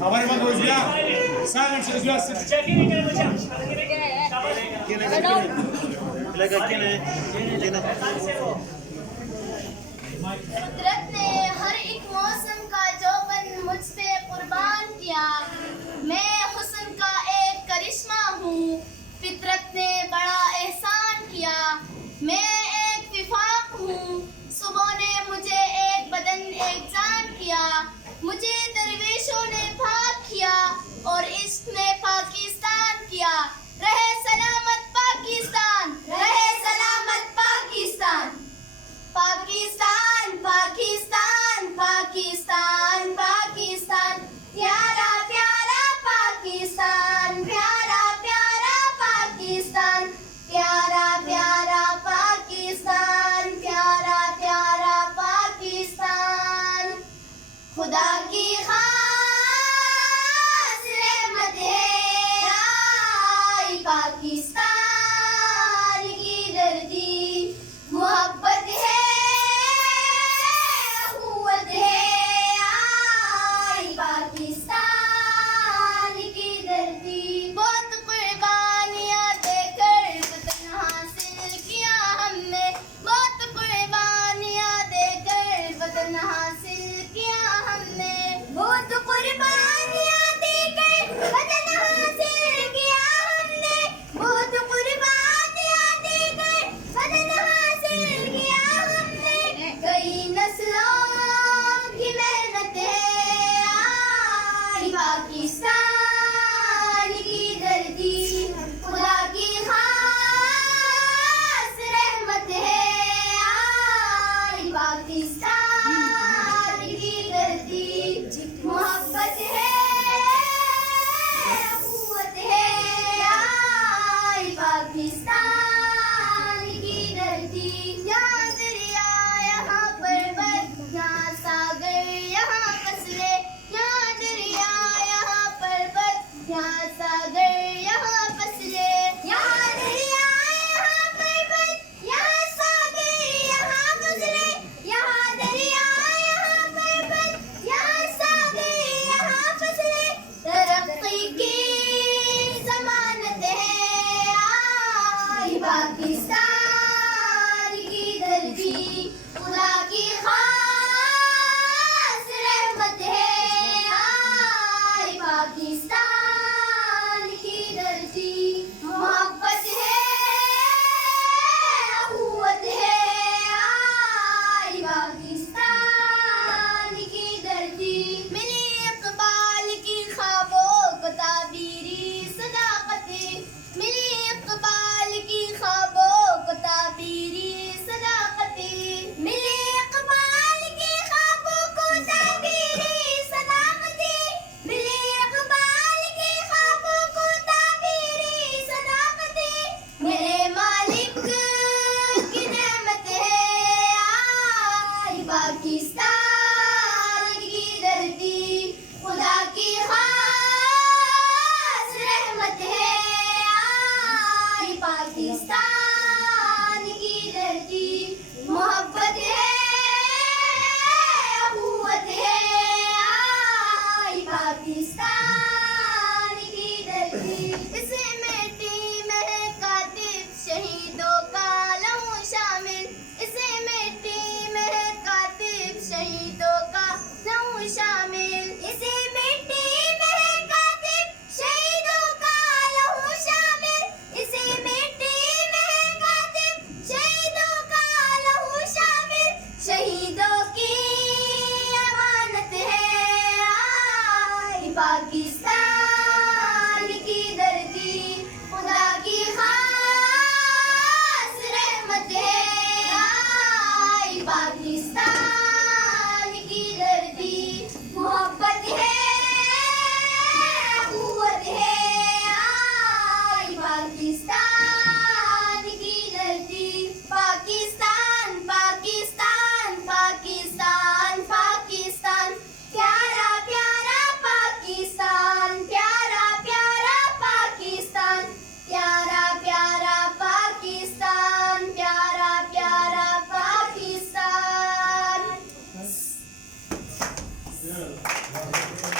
Говори, друзья, сами через вас. कुदरत ने हर एक मौसम का जोबन मुझ पे कुर्बान किया। मैं हुस्न का एक करिश्मा हूँ, फितरत ने बड़ा एहसान किया। मैं एक विफाक हूँ, सुबह ने मुझे एक बदन एक जान किया। मुझे दरवेशों ने पाक किया और इश्क ने पाकिस्तान किया। रहे सलामत पाकिस्तान, रहे सलामत पाकिस्तान। पाकिस्तान पाकिस्तान पाकिस्तान पाकिस्तान, प्यारा प्यारा चल